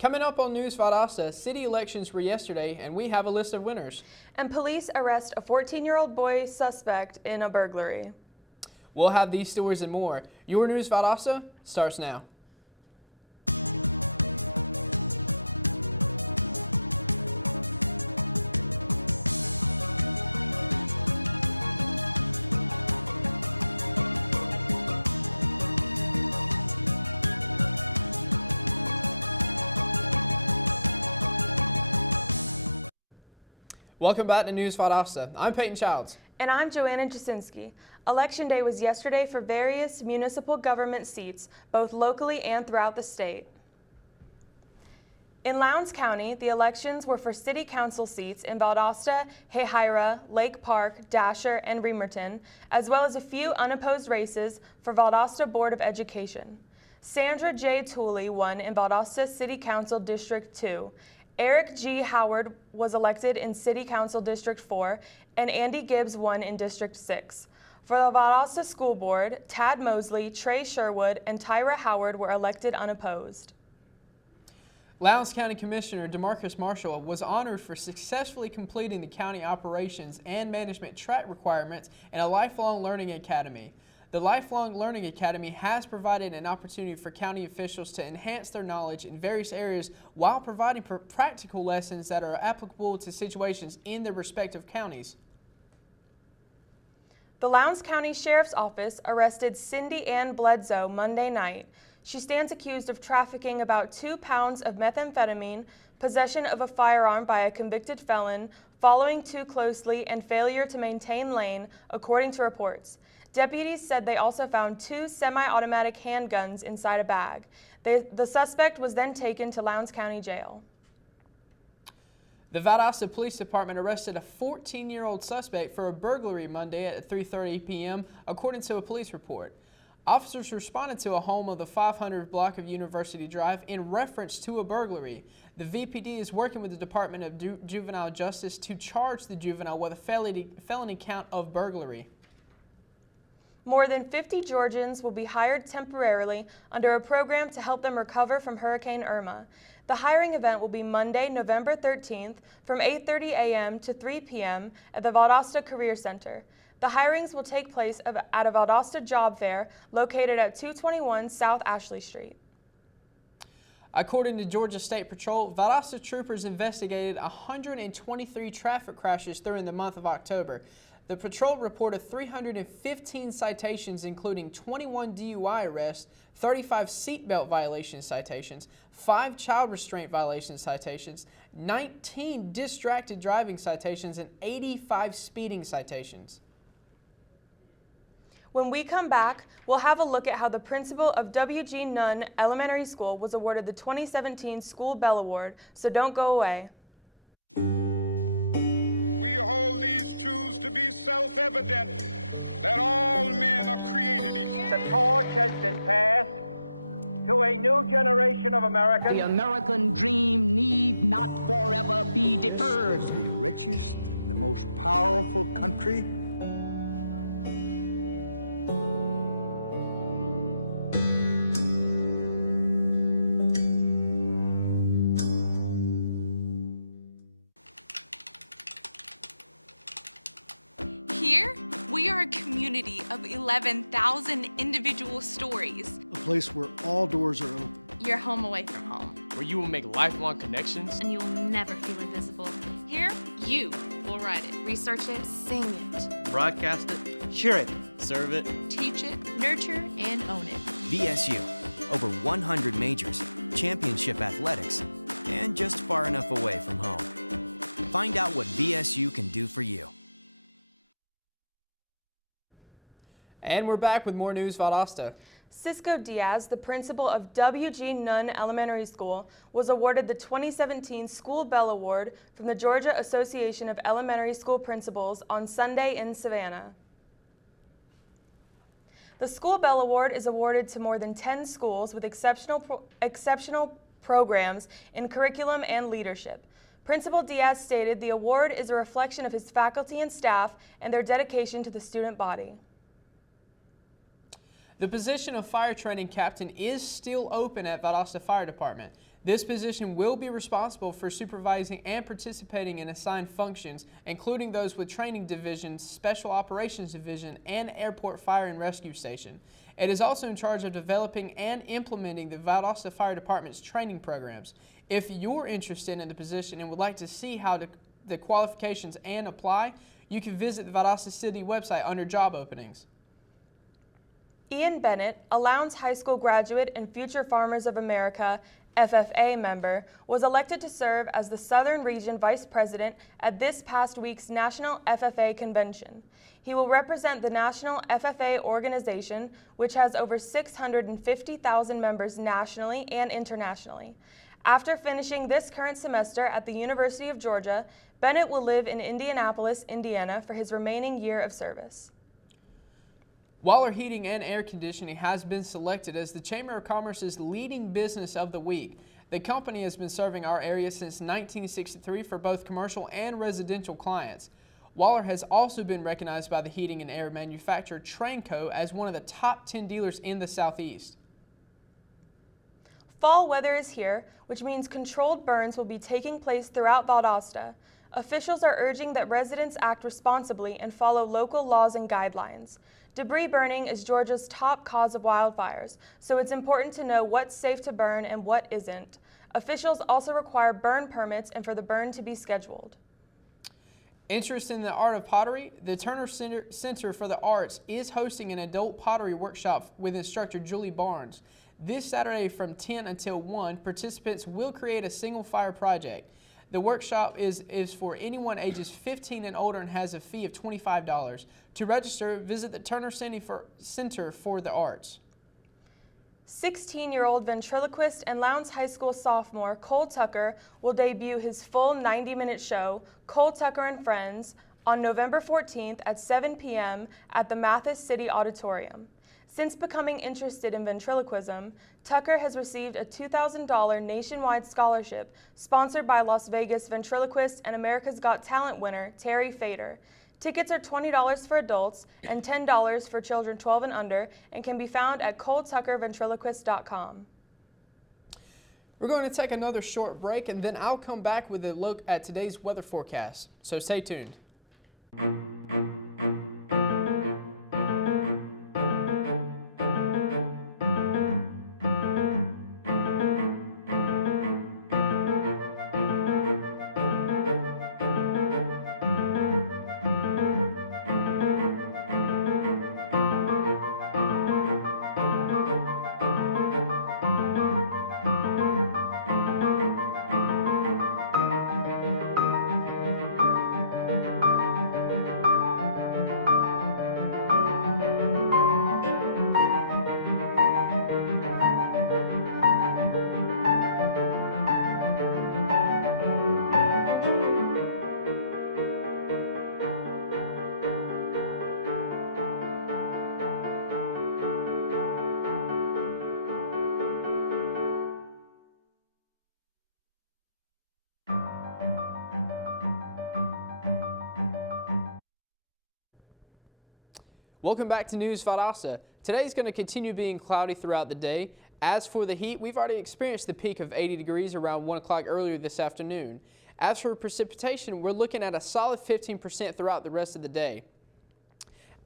Coming up on News Valdosta, city elections were yesterday, and we have a list of winners. And police arrest a 14-year-old boy suspect in a burglary. We'll have these stories and more. Your News Valdosta starts now. Welcome back to News Valdosta. I'm Peyton Childs. And I'm Joanna Jasinski. Election Day was yesterday for various municipal government seats, both locally and throughout the state. In Lowndes County, the elections were for city council seats in Valdosta, Hayhira, Lake Park, Dasher, and Remerton, as well as a few unopposed races for Valdosta Board of Education. Sandra J. Tooley won in Valdosta City Council District 2. Eric G. Howard was elected in City Council District 4, and Andy Gibbs won in District 6. For the Valdosta School Board, Tad Mosley, Trey Sherwood, and Tyra Howard were elected unopposed. Lowndes County Commissioner DeMarcus Marshall was honored for successfully completing the county operations and management track requirements in a lifelong learning academy. The Lifelong Learning Academy has provided an opportunity for county officials to enhance their knowledge in various areas while providing practical lessons that are applicable to situations in their respective counties. The Lowndes County Sheriff's Office arrested Cindy Ann Bledsoe Monday night. She stands accused of trafficking about 2 pounds of methamphetamine, possession of a firearm by a convicted felon, following too closely, and failure to maintain lane, according to reports. Deputies said they also found 2 semi-automatic handguns inside a bag. The suspect was then taken to Lowndes County Jail. The Valdosta Police Department arrested a 14-year-old suspect for a burglary Monday at 3:30 p.m., according to a police report. Officers responded to a home of the 500 block of University Drive in reference to a burglary. The VPD is working with the Department of Juvenile Justice to charge the juvenile with a felony count of burglary. More than 50 Georgians will be hired temporarily under a program to help them recover from Hurricane Irma. The hiring event will be Monday, November 13th from 8:30 a.m. to 3 p.m. at the Valdosta Career Center. The hirings will take place at a Valdosta job fair located at 221 South Ashley Street. According to Georgia State Patrol, Valdosta troopers investigated 123 traffic crashes during the month of October. The patrol reported 315 citations, including 21 DUI arrests, 35 seatbelt violation citations, 5 child restraint violation citations, 19 distracted driving citations, and 85 speeding citations. When we come back, we'll have a look at how the principal of W.G. Nunn Elementary School was awarded the 2017 School Bell Award, so don't go away. To a new generation of Americans. The American TV not heard. Our country. Here, we are a community of 11,000 individual stories. A place where all doors are open. You're home away from home. Where you will make lifelong connections. And you'll never be invisible. Here, you will write, restart this, Broadcast it, curate it, serve it. teach it, nurture, and own it. VSU, over 100 majors, championship athletics, and just far enough away from home. Find out what VSU can do for you. And we're back with more News Valdosta. Cisco Diaz, the principal of W.G. Nunn Elementary School, was awarded the 2017 School Bell Award from the Georgia Association of Elementary School Principals on Sunday in Savannah. The School Bell Award is awarded to more than 10 schools with exceptional programs in curriculum and leadership. Principal Diaz stated the award is a reflection of his faculty and staff and their dedication to the student body. The position of fire training captain is still open at Valdosta Fire Department. This position will be responsible for supervising and participating in assigned functions, including those with training divisions, special operations division, and airport fire and rescue station. It is also in charge of developing and implementing the Valdosta Fire Department's training programs. If you're interested in the position and would like to see how the qualifications and apply, you can visit the Valdosta City website under job openings. Ian Bennett, a Lowndes High School graduate and Future Farmers of America FFA member, was elected to serve as the Southern Region Vice President at this past week's National FFA Convention. He will represent the National FFA organization, which has over 650,000 members nationally and internationally. After finishing this current semester at the University of Georgia, Bennett will live in Indianapolis, Indiana for his remaining year of service. Waller Heating and Air Conditioning has been selected as the Chamber of Commerce's leading business of the week. The company has been serving our area since 1963 for both commercial and residential clients. Waller has also been recognized by the heating and air manufacturer Tranco as one of the top 10 dealers in the Southeast. Fall weather is here, which means controlled burns will be taking place throughout Valdosta. Officials are urging that residents act responsibly and follow local laws and guidelines. Debris burning is Georgia's top cause of wildfires, so it's important to know what's safe to burn and what isn't. Officials also require burn permits and for the burn to be scheduled. Interest in the art of pottery? The Turner Center for the Arts is hosting an adult pottery workshop with instructor Julie Barnes. This Saturday from 10 until 1, participants will create a single fire project. The workshop is for anyone ages 15 and older and has a fee of $25. To register, visit the Turner Center for the Arts. 16-year-old ventriloquist and Lowndes High School sophomore Cole Tucker will debut his full 90-minute show, Cole Tucker and Friends, on November 14th at 7 p.m. at the Mathis City Auditorium. Since becoming interested in ventriloquism, Tucker has received a $2,000 nationwide scholarship sponsored by Las Vegas ventriloquist and America's Got Talent winner Terry Fader. Tickets are $20 for adults and $10 for children 12 and under and can be found at coletuckerventriloquist.com. We're going to take another short break and then I'll come back with a look at today's weather forecast. So stay tuned. Welcome back to News Valdosta. Today is going to continue being cloudy throughout the day. As for the heat, we've already experienced the peak of 80 degrees around 1 o'clock earlier this afternoon. As for precipitation, we're looking at a solid 15% throughout the rest of the day.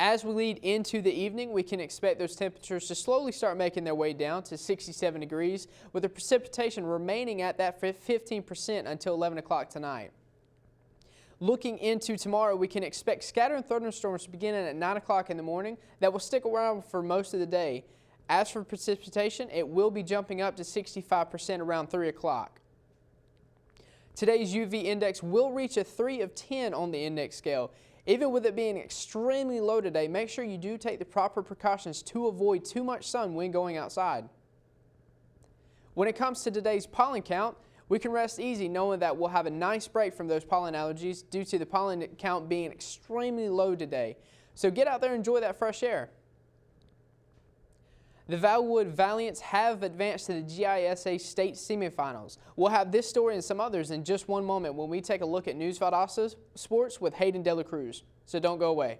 As we lead into the evening, we can expect those temperatures to slowly start making their way down to 67 degrees, with the precipitation remaining at that 15% until 11 o'clock tonight. Looking into tomorrow, we can expect scattered thunderstorms beginning at 9 o'clock in the morning that will stick around for most of the day. As for precipitation, it will be jumping up to 65% around 3 o'clock. Today's UV index will reach a 3 of 10 on the index scale. Even with it being extremely low today, make sure you do take the proper precautions to avoid too much sun when going outside. When it comes to today's pollen count, we can rest easy knowing that we'll have a nice break from those pollen allergies due to the pollen count being extremely low today. So get out there and enjoy that fresh air. The Valwood Valiants have advanced to the GISA state semifinals. We'll have this story and some others in just one moment when we take a look at News Valdosta Sports with Hayden Dela Cruz. So don't go away.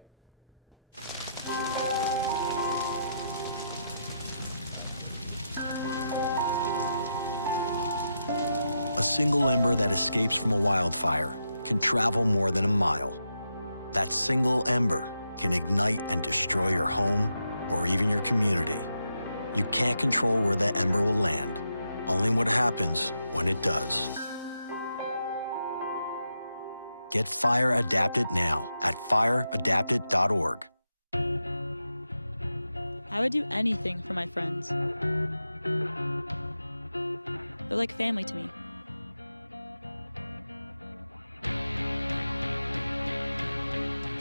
anything for my friends. They're like family to me.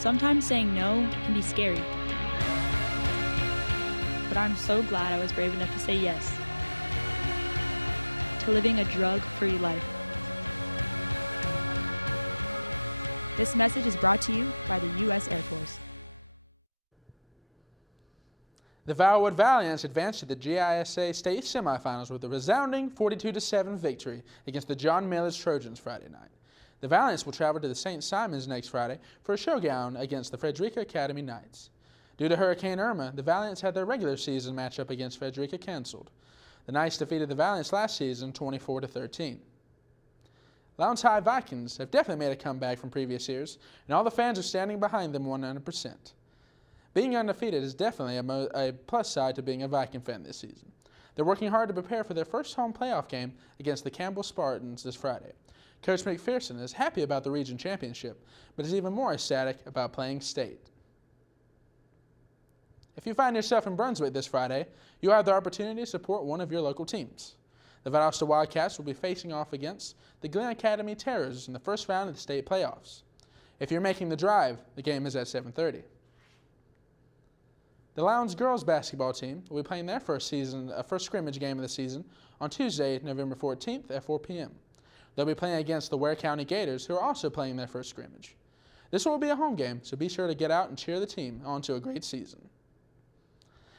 Sometimes saying no can be scary. But I'm so glad I was brave enough to say yes. To living a drug-free life. This message is brought to you by the U.S. Air Force. The Valwood Valiants advanced to the GISA state semifinals with a resounding 42-7 victory against the John Miller's Trojans Friday night. The Valiants will travel to the St. Simons next Friday for a showdown against the Frederica Academy Knights. Due to Hurricane Irma, the Valiants had their regular season matchup against Frederica canceled. The Knights defeated the Valiants last season 24-13. Lowndes High Vikings have definitely made a comeback from previous years, and all the fans are standing behind them 100%. Being undefeated is definitely a plus side to being a Viking fan this season. They're working hard to prepare for their first home playoff game against the Campbell Spartans this Friday. Coach McPherson is happy about the region championship, but is even more ecstatic about playing state. If you find yourself in Brunswick this Friday, you have the opportunity to support one of your local teams. The Valdosta Wildcats will be facing off against the Glen Academy Terrors in the first round of the state playoffs. If you're making the drive, the game is at 7:30. The Lowndes girls basketball team will be playing their first scrimmage game of the season on Tuesday, November 14th at 4 p.m. They'll be playing against the Ware County Gators, who are also playing their first scrimmage. This will be a home game, so be sure to get out and cheer the team on to a great season.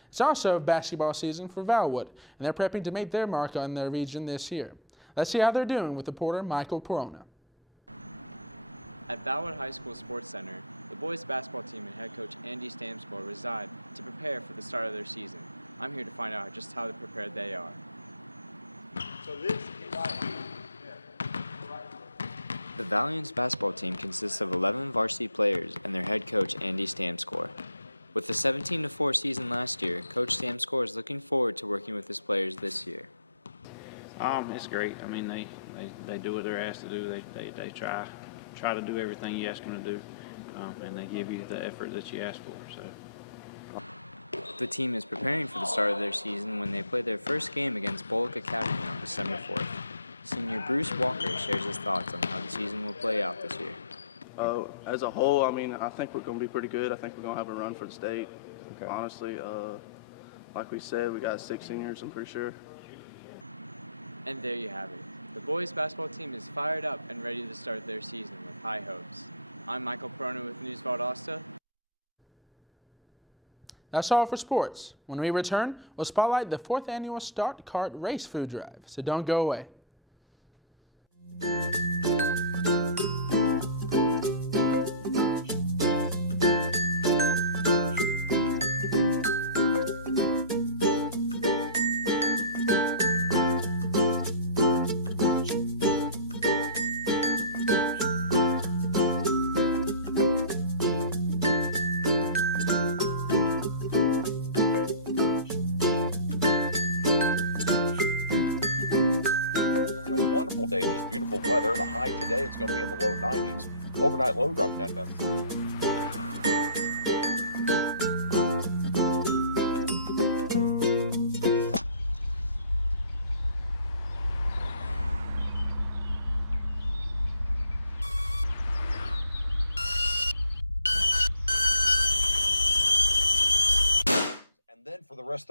It's also basketball season for Valwood, and they're prepping to make their mark on their region this year. Let's see how they're doing with reporter Michael Perona. At Valwood High School Sports Center, the boys basketball team and head coach Andy Stamsmore reside to prepare for the start of their season. I'm here to find out just how prepared they are. So this is The Valiants basketball team consists of 11 varsity players and their head coach Andy Stamsmore. With the 17-4 season last year, Coach Stamsmore is looking forward to working with his players this year. It's great. I mean, they do what they're asked to do. They try to do everything you ask them to do, and they give you the effort that you ask for. So the team is preparing for the start of their season when they play their first game against Frederica Academy. As a whole, I mean, I think we're going to be pretty good. I think we're going to have a run for the state. Okay. Honestly, like we said, we got 6 seniors, I'm pretty sure. And there you have it. The boys basketball team is fired up and ready to start their season with high hopes. I'm Michael Perona with News Valdosta. That's all for sports. When we return, we'll spotlight the 4th annual Start Cart Race Food Drive, so don't go away.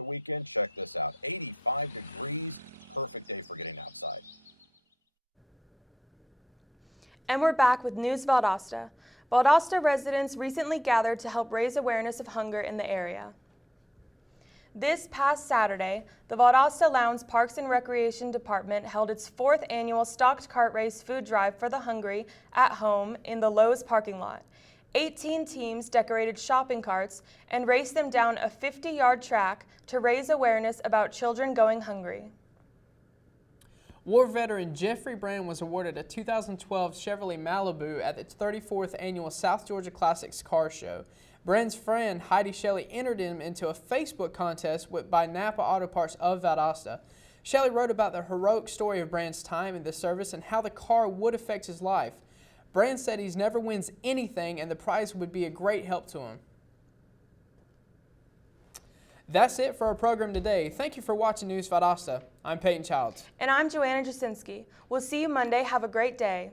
Weekend, check this out. 85 degrees, perfect day for getting outside. And we're back with News Valdosta. Valdosta residents recently gathered to help raise awareness of hunger in the area. This past Saturday, the Valdosta Lowndes Parks and Recreation Department held its 4th annual Stocked Cart Race Food Drive for the Hungry at home in the Lowe's parking lot. 18 teams decorated shopping carts and raced them down a 50-yard track to raise awareness about children going hungry. War veteran Jeffrey Brand was awarded a 2012 Chevrolet Malibu at the 34th Annual South Georgia Classics Car Show. Brand's friend Heidi Shelley entered him into a Facebook contest by Napa Auto Parts of Valdosta. Shelley wrote about the heroic story of Brand's time in the service and how the car would affect his life. Brand said he's never wins anything and the prize would be a great help to him. That's it for our program today. Thank you for watching News Valdosta. I'm Peyton Childs. And I'm Joanna Jasinski. We'll see you Monday. Have a great day.